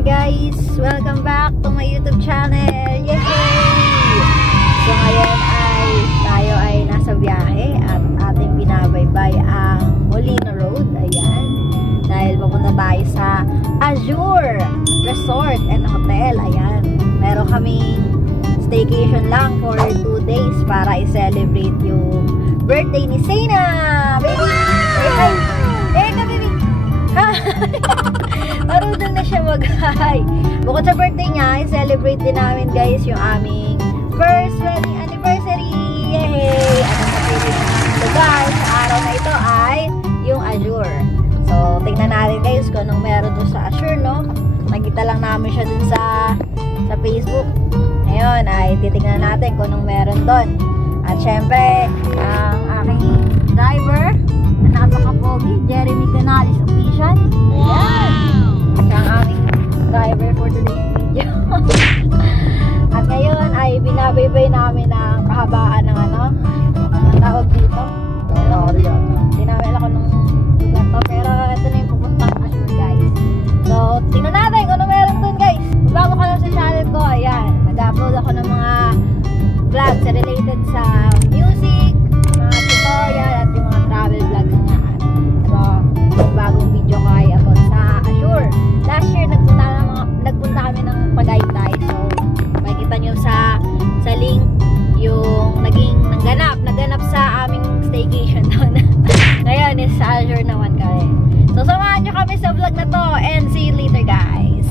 Hi guys! Welcome back to my YouTube channel! Yay! So ngayon tayo ay nasa biyahe at ating binabaybay ang Molino Road. Ayan. Dahil papunta tayo sa Azure Resort and Hotel. Ayan. Meron kaming staycation lang for 2 days para i-celebrate yung birthday ni Sena! Baby! Hi! Hey ka baby! Marunong na siya mag-hi. Bukod sa birthday niya, i-celebrate din namin guys yung aming first wedding anniversary. Yay! So guys, sa araw na ito ay yung Azure. So, tingnan natin guys kung anong meron dun sa Azure, no? Nakita lang namin siya dun sa Facebook. Ngayon ay titingnan natin kung anong meron dun. At syempre, ang aking driver na napaka-pogi, Jeremy Canales Official. Ayan! Siya ang aming driver for today's video. At ngayon ay binabaybay namin ang kahabaan ng ang tawag dito. Hindi namin alam kung anong lugar to, pero ito na yung pupuntang Azure guys. So, tingnan natin kung ano meron dun guys. Bago ka lang sa channel ko, ayan, nag-upload ako ng mga vlogs related sa music, mga tutorial at yung mga travel vlogs nga. So, bagong video ko ay about sa Azure. Last year nagpunta kami ng Tagaytay. So, makikita nyo sa link yung naganap sa aming staycation doon. Ngayon is sa Azure naman kami. So, samahan nyo kami sa vlog na to and see you later guys.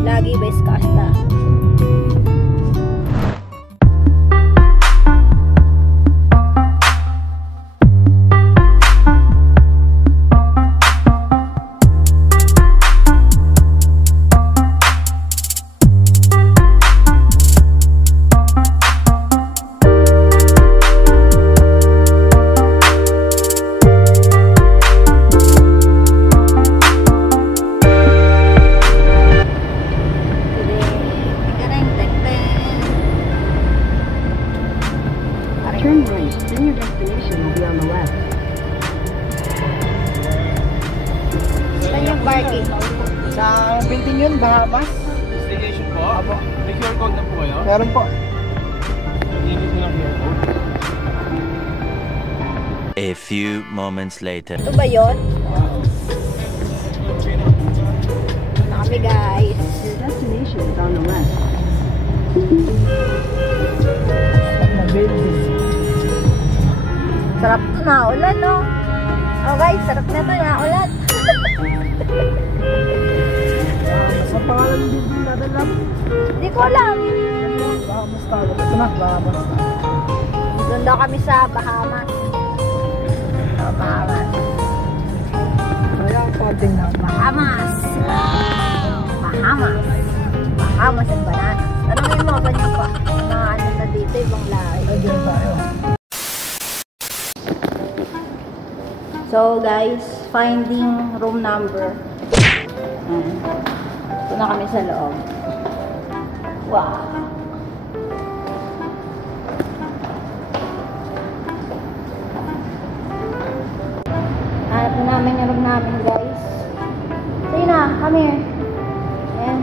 Lagi best Casta. Turn right, then your destination will be on the left. Saan yung parking? Sa building yun, Bahamas. Staycation po? Apo. May QR code na po kayo? Meron po. Hindi ko ng QR code. A few moments later. Ito ba yun? Kami guys. Your destination is on the left. Sarap to na ulan, no? Oh guys, sarap na to na ulan. Sa pangalan ng building natin lang. Hindi ko alam. Bahamas tayo. Ito na, Bahamas na. Doon daw kami sa Bahamas. Bahamas. Kaya ang parting na. Bahamas. Bahamas. Bahamas and bananas. Tanungin mo, ganyan pa. Mga ano na dito, ibang lahi. Ayun tayo. So guys, finding room number. Ito na kami sa loob. Wow! Hanap na namin yung room namin guys. Sige na, come here. Ayan.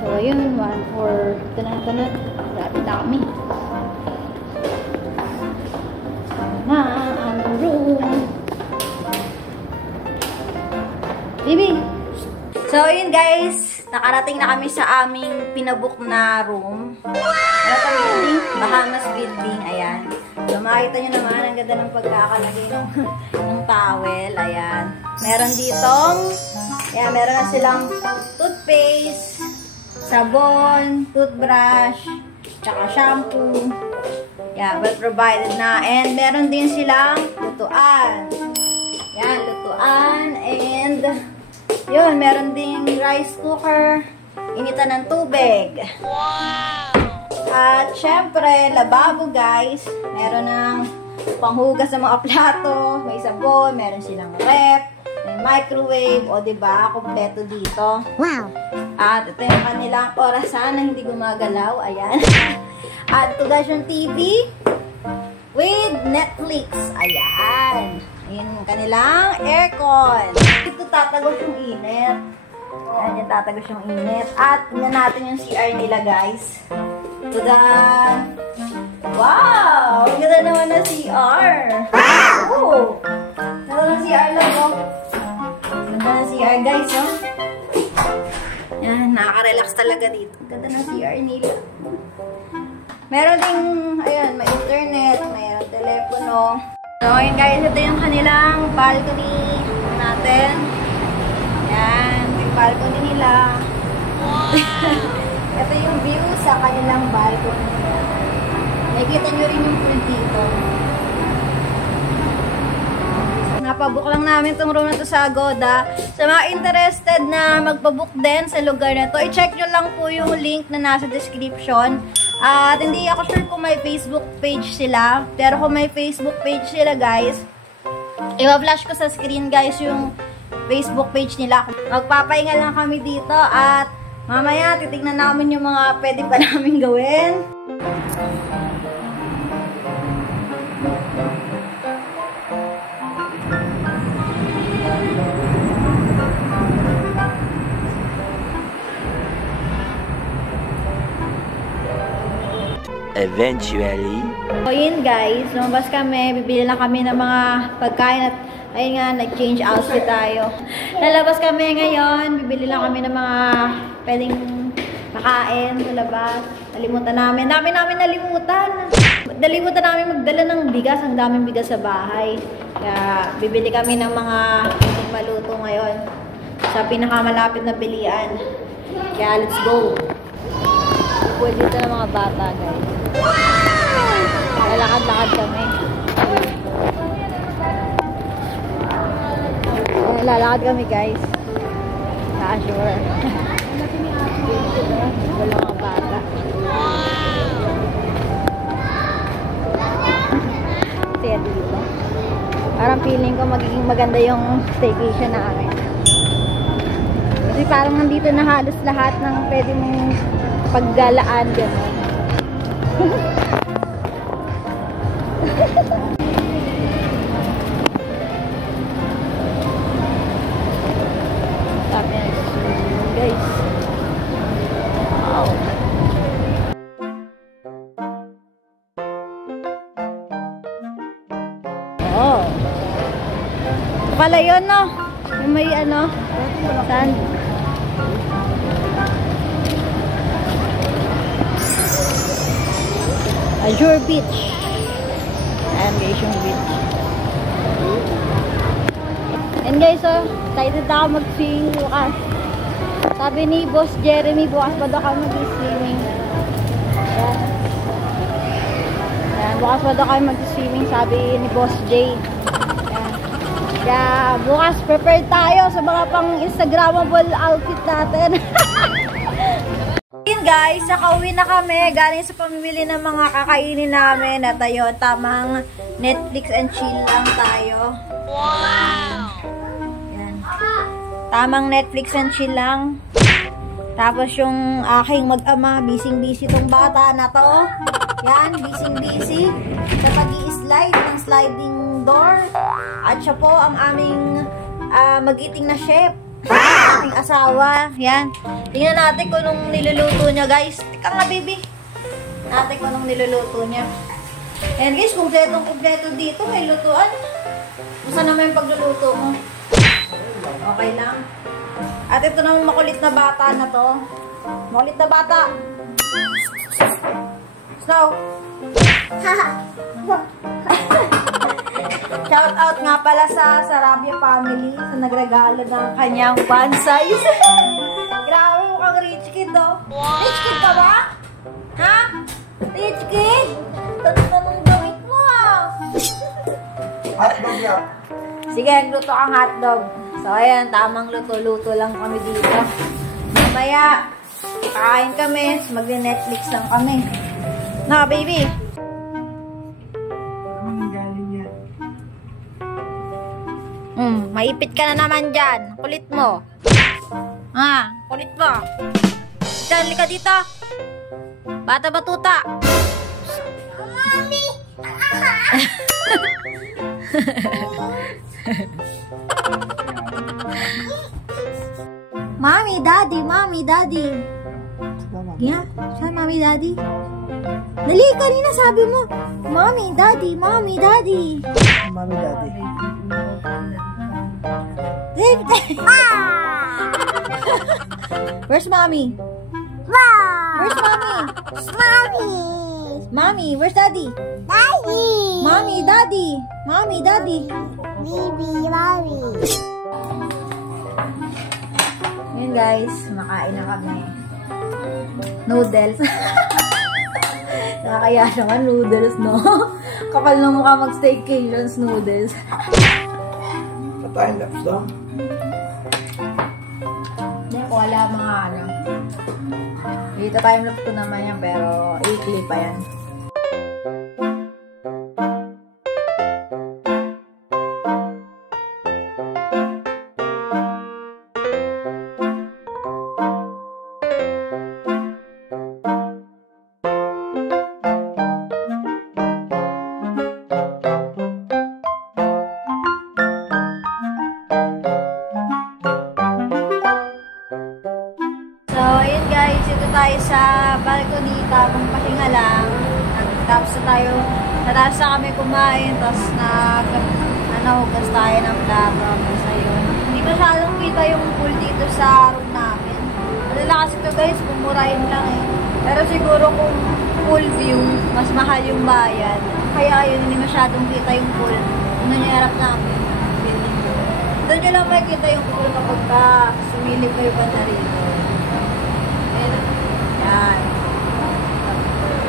So ayun, 1 for tanat-tanat. Grabe dami. Na ang room. Bibi! So ayun guys, nakarating na kami sa aming pinabook na room. Ano ito building? Bahamas building. Ayan. So, makita nyo naman, ang ganda ng pagkakalagay ng towel. Ayan. Meron ditong, ayan, meron na silang toothpaste, sabon, toothbrush, tsaka shampoo. Ayan, well provided na. And meron din silang lutuan. Ayan, lutuan. And, yun, meron ding rice cooker, initan ng tubig. Wow! At, syempre, lababo, guys. Meron ng panghugas ng mga plato, may sabon, meron silang rep, may microwave, o diba, kompleto dito. Wow! At, ito yung kanilang orasan na hindi gumagalaw. Ayan. At, ito guys yung TV with Netflix. Ayan. Ayan yung kanilang aircon. Ito tatagos yung init. Ayan yung tatagos yung init. At, tingnan natin yung CR nila, guys. Tada! Wow! Ang ganda naman na CR! Oh! Ganda ng CR lang, oh. Ganda ng CR, guys, oh. Yan, nakaka-relax talaga dito. Ganda ng CR nila. Meron ding, ayan, may internet, mayroon telepono. So, ayan guys, ito yung kanilang balcony natin. Yan, yung balcony nila. Ito yung view sa kanilang balcony. Nakikita nyo rin yung pool dito. Napabook lang namin itong room na to sa Agoda. Sa mga interested na magpabook din sa lugar na to, i-check nyo lang po yung link na nasa description. At hindi ako sure kung may Facebook page sila. Pero kung may Facebook page sila, guys, i-flash ko sa screen, guys, yung Facebook page nila. Magpapahinga lang kami dito at mamaya, titignan namin yung mga pwede pa namin gawin. Eventually. So yun guys, lumabas kami, bibili lang kami ng mga pagkain at ayun nga, nag-change outfit tayo. Lalabas kami ngayon, bibili lang kami ng mga pwedeng makain sa labas. Nalimutan namin. Dami namin nalimutan. Nalimutan namin magdala ng bigas. Ang daming bigas sa bahay. Kaya bibili kami ng mga pwedeng maluto ngayon sa pinakamalapit na bilian. Kaya let's go. Pwede dito ng mga bata, guys. Lalakad-lakad kami. Lalakad kami, guys. Sa Azure. Wala mga bata. Kaya dito. Parang feeling ko magiging maganda yung staycation namin. Kasi parang nandito na halos lahat ng pwede mong paggalaan, gano'n. Sabi na guys. Wow. Oh. Pala yun, no? Yung may ano, sand. Azure Beach. Ayan guys yung beach. And guys, oh, excited na ako mag-swimming bukas. Sabi ni Boss Jeremy, bukas pa daw kami mag-swimming. Ayan. Ayan, bukas pa daw kami mag-swimming, sabi ni Boss Jay. Ayan. Kaya bukas prepared tayo sa mga pang-instagramable outfit natin. Guys, nakauwi na kami galing sa pamimili ng mga kakainin namin at ayun, tamang Netflix and chill lang tayo. Wow! Yan. Tamang Netflix and chill lang. Tapos yung aking mag-ama, busy-busy tong bata na to. Yan, busy-busy sa pag-i-slide ng sliding door. At siya po ang aming mag-eating na chef. Ating asawa. Yan. Tingnan natin kung nung niluluto niya, guys. Tika nga, baby. Natin kung nung niluluto niya. Ayan, guys. Kumpletong-kumpleto dito. May lutuan. Musta naman yung pagluluto mo? Okay lang. At ito namang makulit na bata na to. Makulit na bata. Snow. Shout out nga pala sa Sarabia family sa nagregalo ng kanyang one size. Grabe, mukhang rich kid, oh. Rich kid ka ba? Ha? Rich kid? Tanong damit mo, ah. Hotdog yan. Sige, luto ang hotdog. So, ayan, tamang luto-luto lang kami dito. Mamaya, kakain kami, mag-Netflix lang kami. Na, baby. Ang galing yan. Maipit ka na naman dyan. Kulit mo. Ha, kulit mo. Diyan, lika dito. Bata batuta. Mami! Mami, daddy, mami, daddy. Yeah, siya, mami, daddy. Dali, kanina sabi mo. Mami, daddy, mami, daddy. Mami, daddy. Where's mommy? Where's mommy? Mommy, where's daddy? Mommy, daddy. Mommy, daddy. Ngayon guys, makain na kami. Noodles. Nakakaya naman noodles, no? Kapal na mukha mag-staycations noodles. Patayin laps daw. Hindi ko wala mga ano. Dito time lapse ko naman yan, pero i-clip pa yan. So, ayun guys, ito tayo sa balcony, tapong pahinga lang. Tapos natapos na kami kumain, tapos hugas tayo ng plato. Tapos ayun, hindi masyadong kita yung pool dito sa room namin. Madala kasi ito guys, kumurahin lang eh. Pero siguro kung pool view, mas mahal yung bayad. Kaya ayun, hindi masyadong kita yung pool. Ano yung harap namin? Doon nyo lang makikita yung pool kapag sumilip kayo pa na rito. Yan.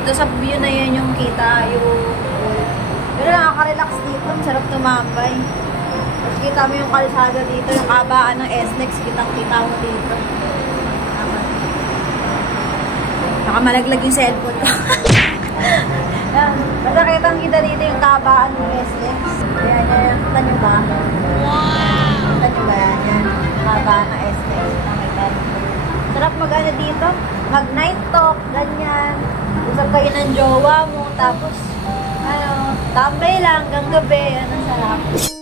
Ito sa view na yun yung kita yung pool. Pero nakaka-relax dito. Ang sarap tumambay. Tapos kita mo yung kalsada dito. Yung kabaan ng SNEX. Kitang-kita mo dito. Nakamalaglag yung cellphone ko. Yan. Basta kitang-kita dito yung kabaan ng SNEX. Yan, yan. Kita nyo ba? Wow! Kita nyo ba yan? Yan. Kabaan ng SNEX. Nakita nyo. Sarap mag-ano dito. Mag-night talk. Ganyan. Usap kayo ng jowa mo. Tapos, tambay lang hanggang gabi. Ano, sarap.